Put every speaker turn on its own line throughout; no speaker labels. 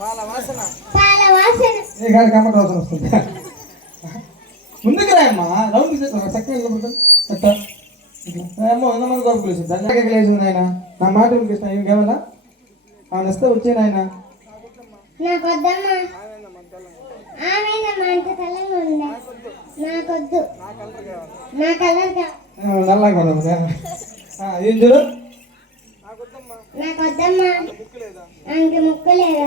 పాల వాసన.
పాల వాసన.
ఏ గాడి కమ్మట అవసరం వస్తుంది? ముందుకు రాయమ్మా రౌండ్ తీసేస్తాను చక్కగా ఏమో వంద మంది కొరకు లేచింది దగ్గర లేచింది ఆయన నా మాట వినిపిస్తున్నా. ఏం కావాలా? ఆమె వస్తే వచ్చే నాయన.
నాకు వద్దమ్మా ఆమె అంత తెల్లంగా ఉందా? నాకొద్దు. నా కలర్ కా
నల్లగా ఉండదు ఏం చూడు?
నాకు వద్దమ్మా ముక్కు లేదా?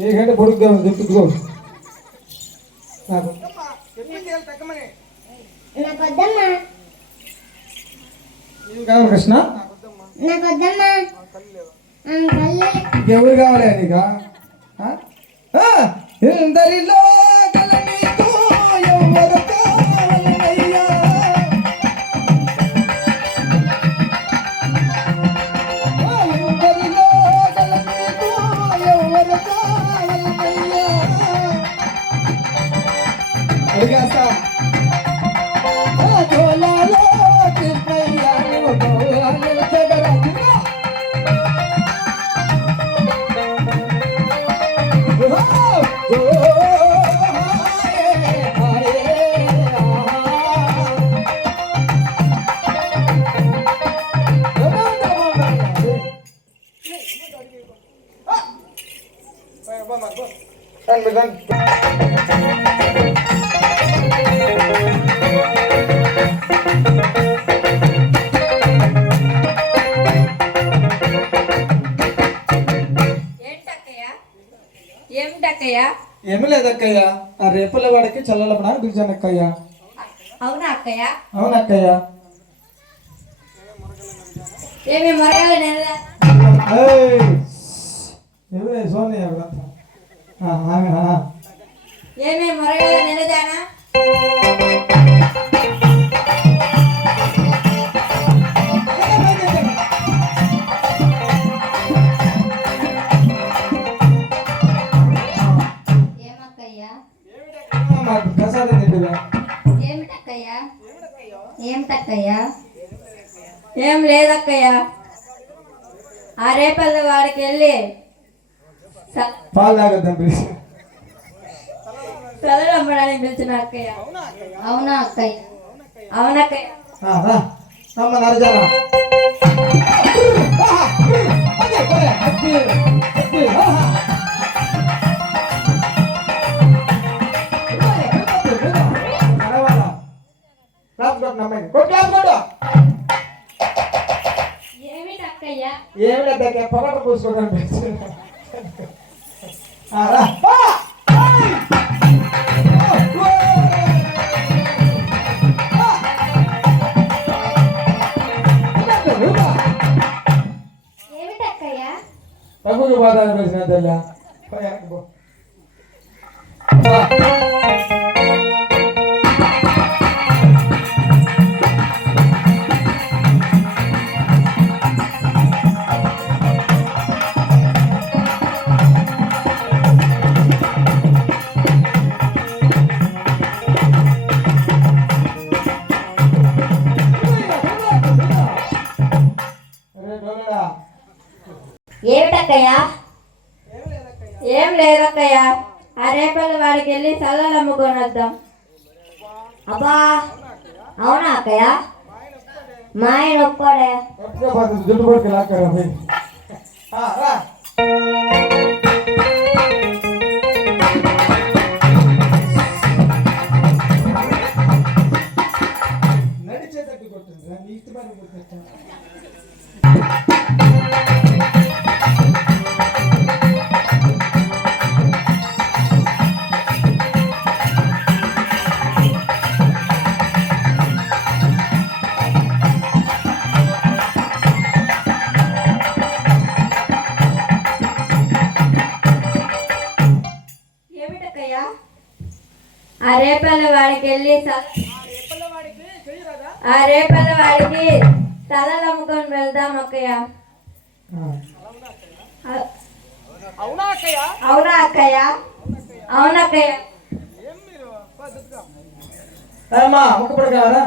నీకంటే పొడుగ్గా ఉంది నాకు. కావాలి కృష్ణ. ఇంకెవరు కావాలి నీకా! ఇందరిలో
ఏంటక్కయ్యా ఏమిటక్కయ్యా
ఏమి లేదక్కయ్య ఆ రేపల వాడికి చల్లలపడా పిలిచానక్కయ్య
అవునా అక్కయ్య
అవునక్కయ్య
ఏమి మరగాలి నెల
ఏయ్! ఎవరే సోనియా ఇవ్వడంతా? ఆ, ఆమె ఆ.
ఏమి మరగాలి నెలదానా ఏమక్కయ్యా
మాకు ప్రసాదం తింటుగా
ఏమిటక్కయ్యా ఏమిటక్కయ్యా ఏం లేదక్కయ్యా ఆ రేపల్ల వాడికి వెళ్ళి స-
పాలు తాగొద్దాం ప్లీజ్
సెలవులు అమ్మడానికి పిలిచిన అక్కయ్య. అవునా అక్కయ్య? అవునక్కయ్య.
అమ్మ నరజారా
ఏమిటక్కయ్య
ఏమిటా పొగట పూసుకోవడానికి
ఏమిటక్కయ్య?
తగ్గుకు పోతాను ప్రశ్న తల్లి
లేదక్కయ్య ఆ రేపల్ల వాడికి వెళ్ళి సల్లలు అమ్ముకొని వద్దాం. అబ్బా అవునా అక్కయ్య? మా ఆయన ఒప్పుకోడే. వాడికి ఆ రేపల వాడికి తలలు అమ్ముకొని వెళ్దాం అక్కయ్య.
ఆ.
అ-
అవునా అక్కయ్య?
అవునా అక్కయ్య? అవునక్కయ్య
అమ్మా ముక్క పడకావరా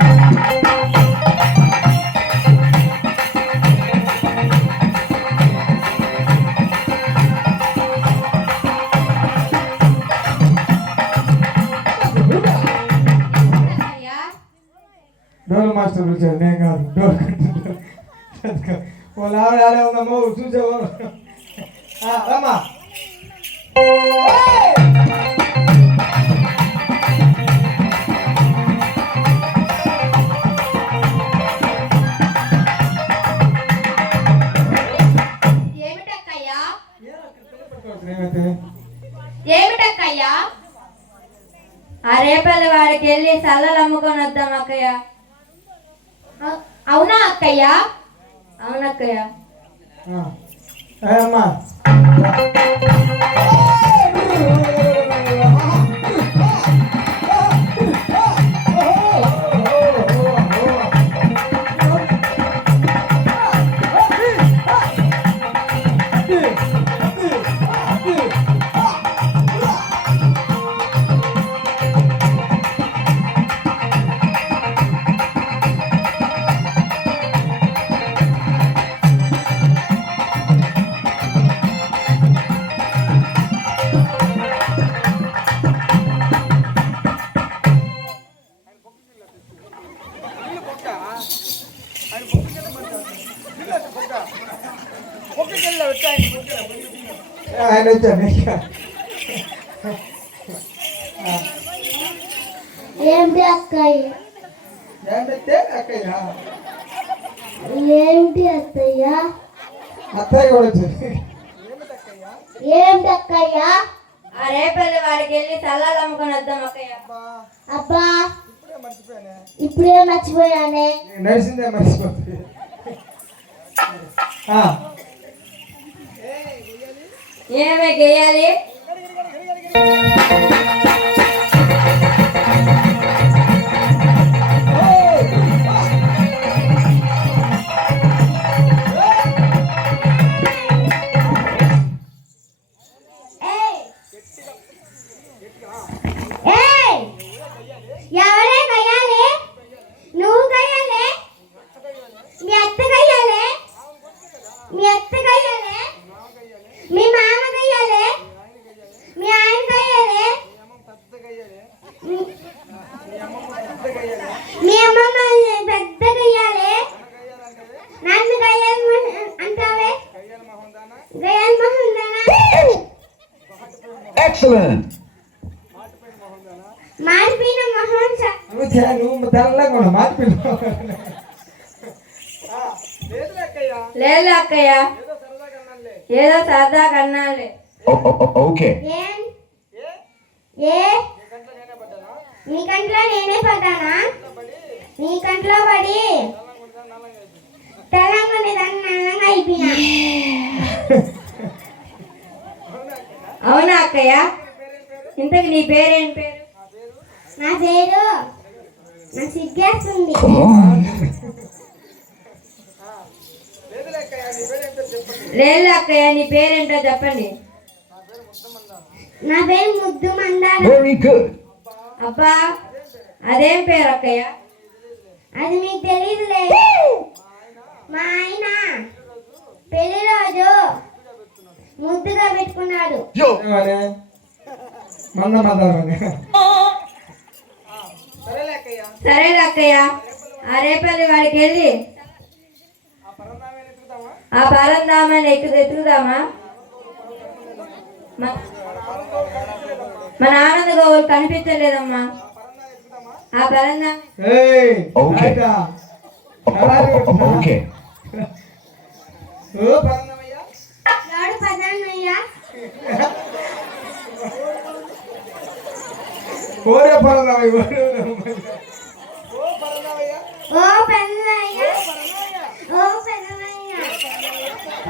మాస్టర్ పిలిచాడు నేను కాదు డోర్ కట్టు వాళ్ళ ఆవిడ ఆడే ఉందమ్మో చూసావు రమ్మా
ఏమిటక్కయ్యా?
ఏమైతే
ఏమిటక్కయ్యా? ఆ రేపల్లి వాడికి వెళ్ళి సల్లలు అమ్ముకొని వద్దాం అక్కయ్య. అ- అవునా అక్కయ్య? అవునక్కయ్య
అమ్మా. వచ్చాను
ఏమిటి అక్కయ్య? ఏమిటి అత్తయ్య?
అత్తయ్య కూడా వచ్చింది
ఏమిటి అక్కయ్య?
ఆ రేపల్లి వాడికి వెళ్ళి సల్లలు అమ్ముకొని వద్దాం అక్కయ్య.
అబ్బా.
ఇప్పుడే మర్చిపోయానే? నడిచిందే మర్చిపోతుంది
ఏమే గేయాలి
మార్పిల్లు
లేదు అక్కయ్య. ఏదో
o- okay.
ఏం?
నీ కంట్లో నేనే పడ్డానా?
నీ కంట్లో నేనే పడ్డానా?
పడి?
నీ కంట్లో పడి? తెలంగాణ నల్లంగా అయిపోయినా.
అవునా అక్కయ్య? ఇంతకు నీ పేరేం పేరు?
నా పేరు?
లేదు అక్కయ్య నీ పేరేంటో చెప్పండి.
నా పేరు ముద్దు
good.
అబ్బా అదేం పేరు అక్కయ్య?
అది మీకు తెలియదులే మా ఆయన పెళ్ళి రోజు ముద్దుగా పెట్టుకున్నాడు.
Yo.
సరే అక్కయ్య. ఆ రేపల్లి వాడికి వెళ్ళి
ఆ
పరందామని ఎక్కు ఎత్తుకుదామా మన ఆనంద గోవులు కనిపించలేదమ్మా. ఆ పరందామ
పదాన్నయ్యా.
కోరే పరందామయ్యా
ఓ
పెన్నయ్య ఓ పెన్నయ్య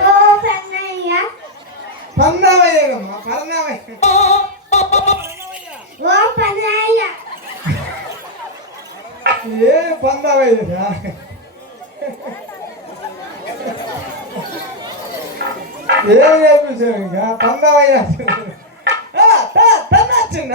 ఓ పెన్నయ్య
పందామయ్యమ్మా పరందామయ్య
ఓ పెన్నయ్య
ఏ పందామయ్యా ఏం చేపించావు ఇంకా? చిన్న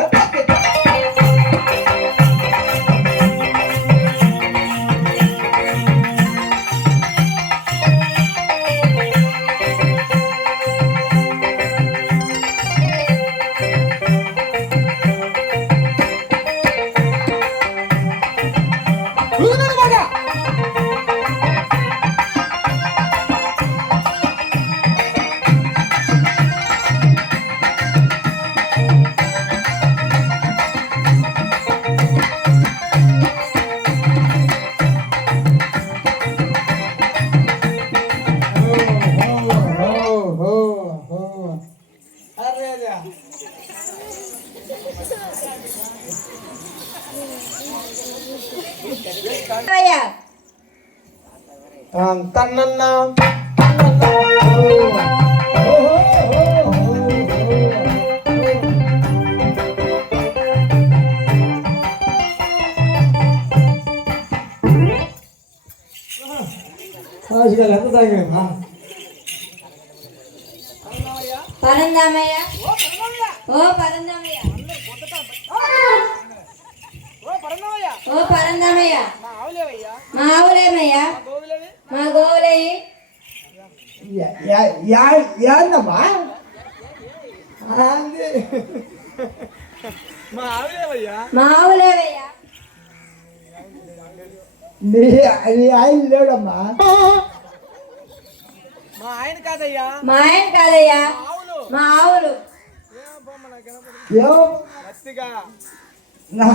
పరందామయ్య
మా
ఆవులేమయ్యా మా గోవులేయి.
ఏందమ్మా
మా ఆవులేవయ్యా
మా ఆవులేవయ్యా
నీ నీ ఆయన లేడమ్మా?
మా ఆయన కాదయ్యా?
మా ఆయన కాదయ్యా?
ఆవులు
మా
నా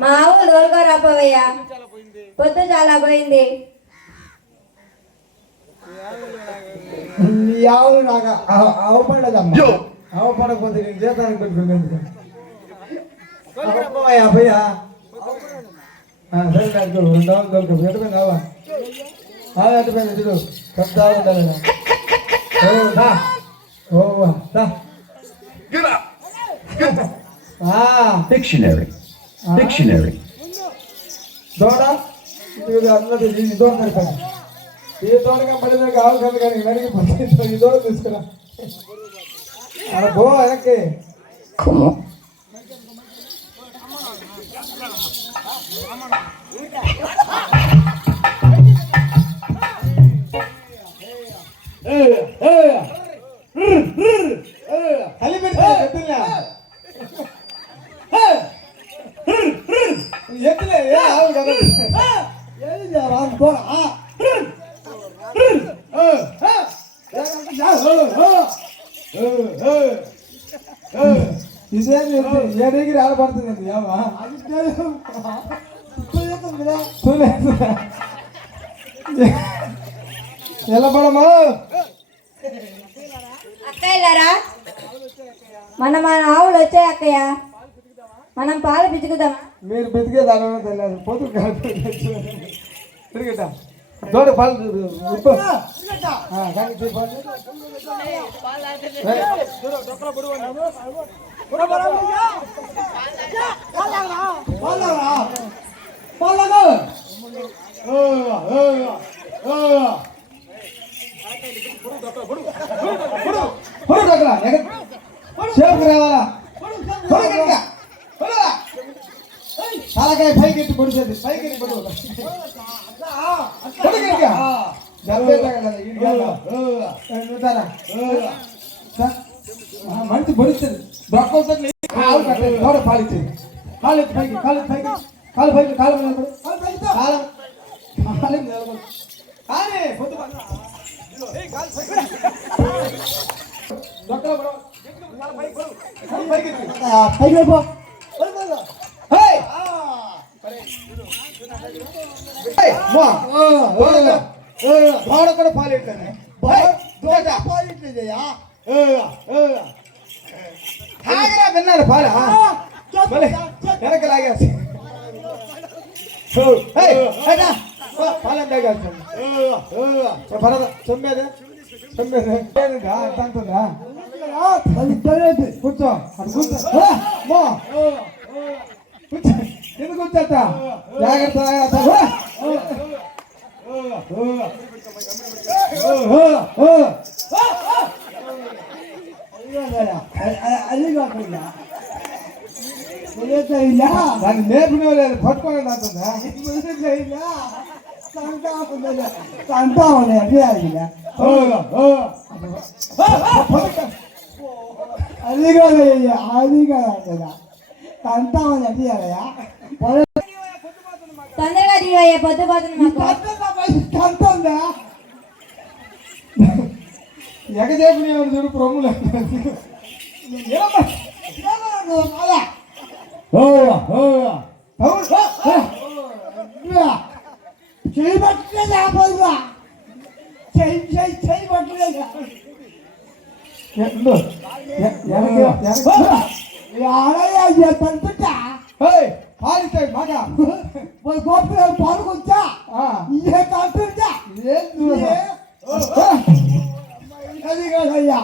మా
తోలుకోరాపోవయ్యా
చాలా పోయింది
పొద్దు చాలా పోయింది.
నీ ఆవులు నాకు అవపడదమ్మా అవపడకపోతే నేను జీతానికి పెట్టుకున్నాను అయ్యా భయ్యా సరే నాకు రెండు ఆవులు దొరకదు ఎట్టుపోయింది ఆవా ఆవు ఎట్టుపోయింది చూడు పెద్ద ఆవు ఉండాలి నా. ఓ దా ఓ వా, దా ఆ,
Dictionary. Dictionary.
దూడ ఇది అన్నది ఈ దూడ సరిపోయింది ఈ దూడగా మళ్ళీ నాకు ఆవు కాదు కానీ నడిగిపోతే ఈ దూడ తీసుకురా అలా పో వెనక్కి కలిపెట్టి ఎత్తులే ఏ ఆవు కదా ఏది రాదు పో ఇదేం ఏడికి రాలబడుతుంది ఏమా నిలబడమా
అక్కయ్యలారా మన మన ఆవులు వచ్చాయి అక్కయ్య మనం పాలు పిచ్చుకుదామా
మీరు బతికే దాని తెలియదు పొద్దు తిరిగిట దూడ పాలు ఉప్పు. ఆ, కానీ తీ పాలు. పాలరా? పాలరా? ఓ, ఓ, ఓ. పొడు దగ్గర, ఎగ- సేపుకు రావాలా పొడు కనుక. పొడురా. తలకాయ పైకి ఎత్తి పొడిచేది పైకి ఎత్తి పొడు మంచి పొడుస్తుంది దొక్కలతో ఆవు కట్టేది తోడ పాలిచ్చేది కాలు ఎత్తి పైకి కాలు పైకి కాలు పైకి కాలు నిలబడు. కాలు పైకి. కాలు కాలు నిలబడు. కానీ పొద్దు. దొక్కలో. కాలు పైకి ఎత్తి. పైకి వెళ్ళిపో. హేయ్! హేయ్, మా. దూడ. దూడ కూడా పాలిట్లేదు పాలిట్లేదయ్యా తాగరా విన్నాను పాల వెనక లాగేసి పాలెం తాగేస్తాను పర్వాలేదు సొమ్మేదే సొమ్మేదే అంటుందా కూర్చో అటు కూర్చో ఆ, మో. కూర్చో ఎందుకు కూర్చోట జాగ్రత్త జాగ్రత్త ఆ. అది కాకుండా దాన్ని నేర్పిన లేదు పట్టుకోలేదు అంటుందా అంటా ఉంది అదే అది కాదయ్యా అది కాదు అంటా ఉంది అది అయ్యా
తొందరగా దిగయ్యా పొద్దు పోతుంది మాకు
ఎగజేపిన చూడు ప్రములు చేయి పట్టలేదు ఆపదుగా చేయి చేయి చేయి పట్టలేదు
పాల్గొచ్చా
ఏం
అది కాదయ్యా.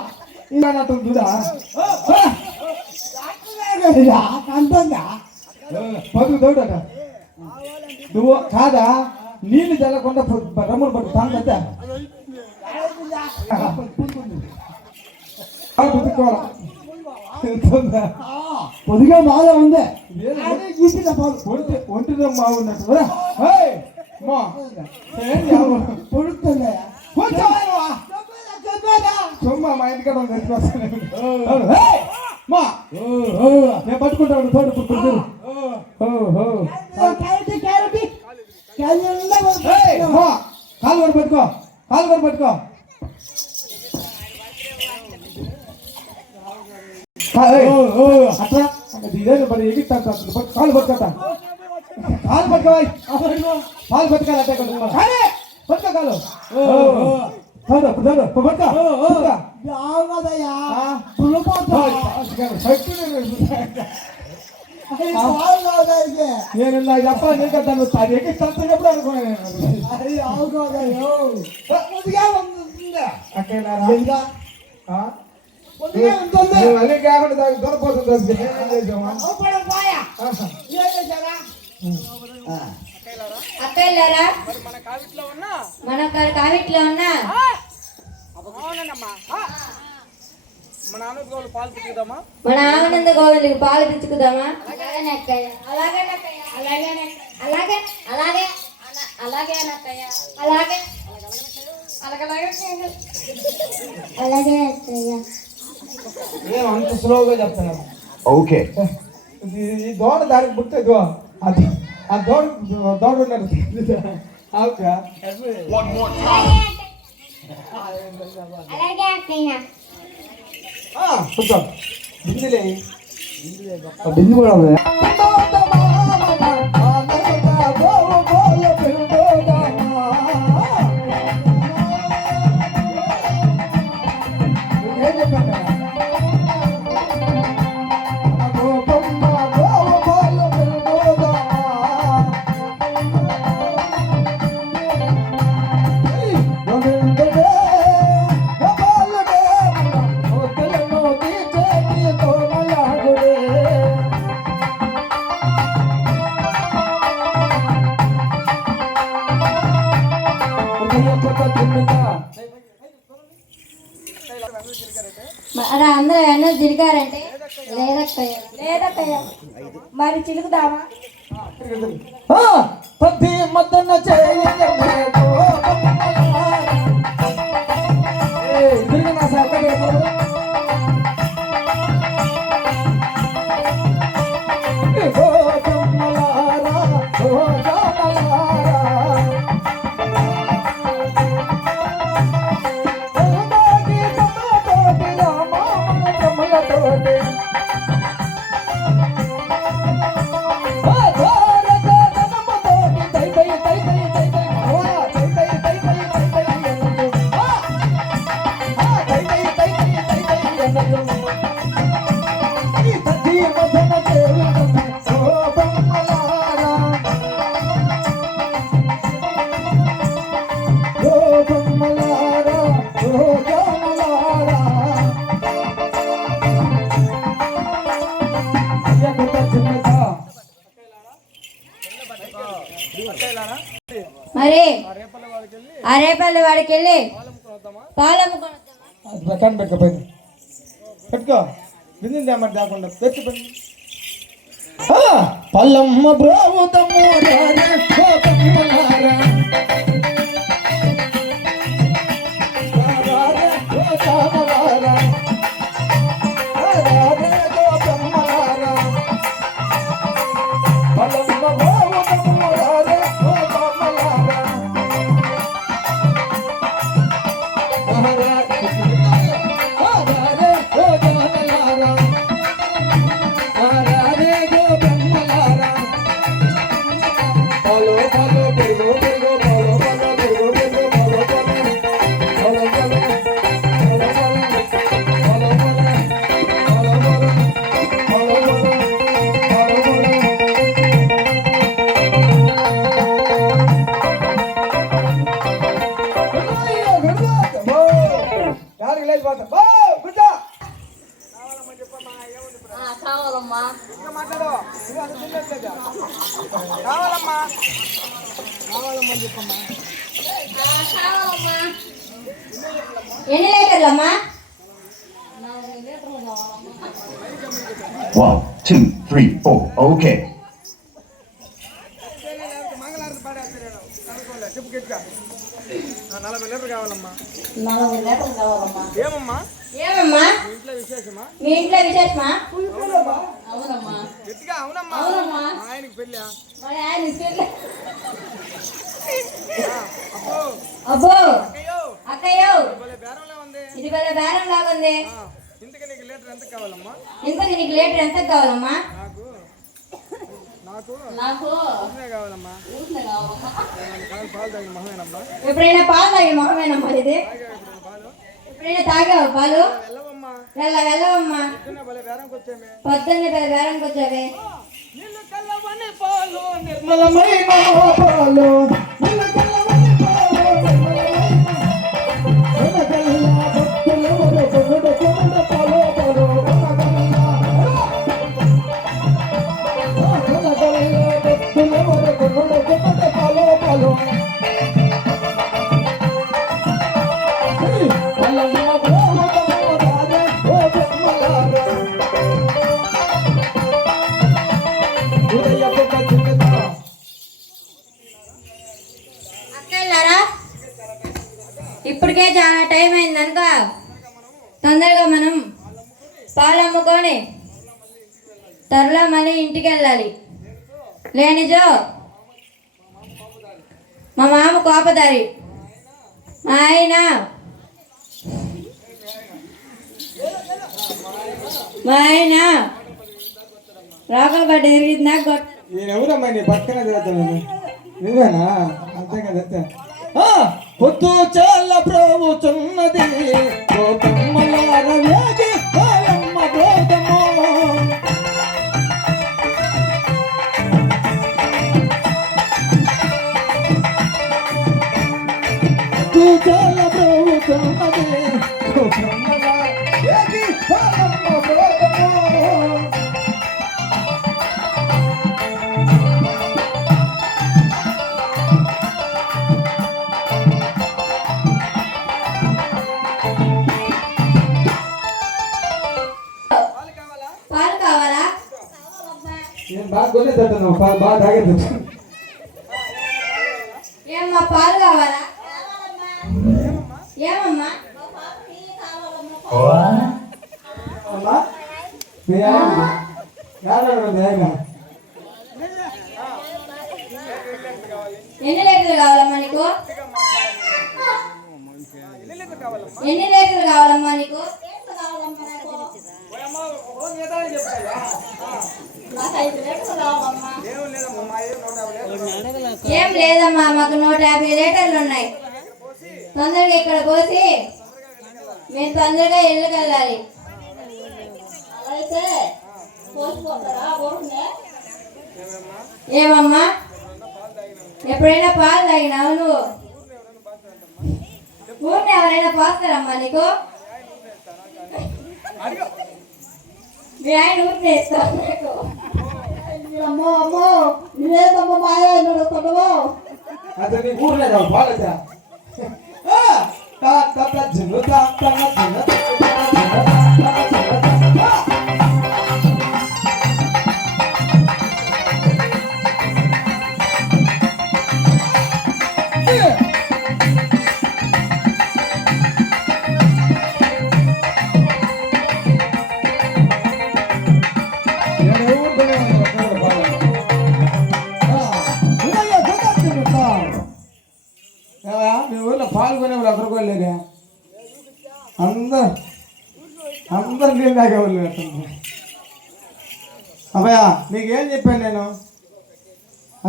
ఇలా చూడా దౌడట నువ్వు కాదా? నీళ్ళు చల్లకుండా రమ్మను పట్టు తాగంతా
పొదిగా బాగా ఉంది అదే గీసిన పాలు
ఒంటి ఒంటిలో మా ఉన్నట్టు రా. ఏయ్, మా ఏం చేయాలి?
పొడుతుందయ్యా
కూర్చోవాలా? సొమ్మ మా ఇంటికాడ ఉంది, ఎత్తుకొస్తాను. అవును, ఏయ్, మా నేను పట్టుకుంటాను తోడు పుట్టుకుంటు
క్యారెట్ క్యారెట్ క్యారెట్
మా కాలు కూడా పట్టుకో కాలు కూడా పట్టుకో అట్లా? ఇదే మరి ఎగిస్తా కాలు పట్టుకోట కాలు పట్టుకోవాలి కాలు పట్టుకోవాలి అంటే కానీ పట్టుకో కాలు. నేను చెప్పాలి నీకు తను అది ఎక్కిస్తాను అనుకున్నాను
అది
అన్నీ కాకుండా దానికి దొరకపోతుంది ఏం చేసామా
అవపడం పోయా.
ఆహా.
ఏం చేశారా
అక్కయ్యలారా
మరి మన కావిట్లో ఉన్నా?
మన కావిట్లో ఉన్న?
మన ఆనంద్ గౌలు పాలు తిరుగుదామా
మన ఆనంద గోవిందకి పాలు పిచ్చుకుదామా?
అలాగే అక్కయ్య. అలాగే అక్కయ్య. అలాగే అలాగే అలాగే అలాగే. అక్కయ్య అలాగే. అలాగే అక్కయ్య.
ఏం అంత స్లోగా చెప్తున్నారు
Okay.
ఇది ఈ దోడ దానికి పుట్టేది అది. ఆ దోడ దోడ ఉన్నారు అవుకా
అలాగే అక్కయ్య
కూర్చో. బిందులే.
బిందు కూడా ఉంది.
చిలుకుదామా
ప్రతి పక్కన పెట్టుకోపోయింది పెట్టుకో. బిందు తేమంటే కాకుండా పెట్టి పని పల్లమ్మ బ్రోతమ్మ
ఎన్ని లీటర్లమ్మా
నాలుగు లీటర్లు కావాలమ్మా
One, two, three, four. Okay.
మంగళారతి పాడేస్తాను కనుక్కోలే చెప్పు గట్టిగా ఆ, నలభై లీటర్ కావాలమ్మా
నలభై లీటర్లు కావాలమ్మా
ఏమమ్మా
ఏమమ్మా
మీ ఇంట్లో విశేషమా
మీ ఇంట్లో విశేషమా
అవునమ్మా
గట్టిగా అవునమ్మా
అవునమ్మా.
మా ఆయనకి పెళ్ళా
మరి ఆయన
ఇంతకీ నీకు లీటర్ ఎంత కావాలమ్మా?
ఇంతకు నీకు లీటర్ ఎంత కావాలమ్మా?
నాకు నాకు కావాలమ్మా. కాదు పాలు తాగిన మహమేనమ్మా?
ఎప్పుడైనా పాలు తాగే మొహమేనమ్మా ఇది? ఎప్పుడైనా తాగావా పాలు? వెళ్ళ వెళ్ళవమ్మా.
పొద్దున్న బేరంకి
వచ్చావే.
పాలు
నిర్మలమైన పాలు,
ఇప్పటికే చాలా టైం అయింది అనుక. తొందరగా మనం పాలు అమ్ముకొని త్వరలో మళ్ళీ ఇంటికి వెళ్ళాలి. లేనిజో మా మామ కోపదారి. మా ఆయన మా ఆయన రాకలు పట్టి తిరిగింది నాకు కొట్ట-
నేను ఎవరమ్మా నీ పక్కన తిరుగుతున్నాను నువ్వేనా? అంతే. కదా పొత్తు ఆ, పొద్దు చాలా ప్రోగుచున్నది
ఎన్ని లీటర్లు కావాలమ్మా నీకు?
ఎన్ని కావాలమ్మా
లీటర్లు కావాలమ్మా నీకు?
ఏం లేదమ్మా
మాకు నూట యాభై లీటర్లు ఉన్నాయి. తొందరగా ఇక్కడ పోసి మేము తొందరగా ఇల్లుకి వెళ్ళాలి.
అయితే పోసిపోతారా
ఏమమ్మా? ఎప్పుడైనా పాలు తాగినావు నువ్వు? ఊరిని ఎవరైనా పోస్తారమ్మా నీకు?
అడిగా
మీ ఆయన ఊరిని ఇస్తావు నీకు.
అమ్మో అమ్మో ఇదేంటమ్మా మాయ నడుస్తున్నావు
అతను నీ ఊర్లే కావు బాగా చిన్న మీ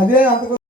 అదే అంత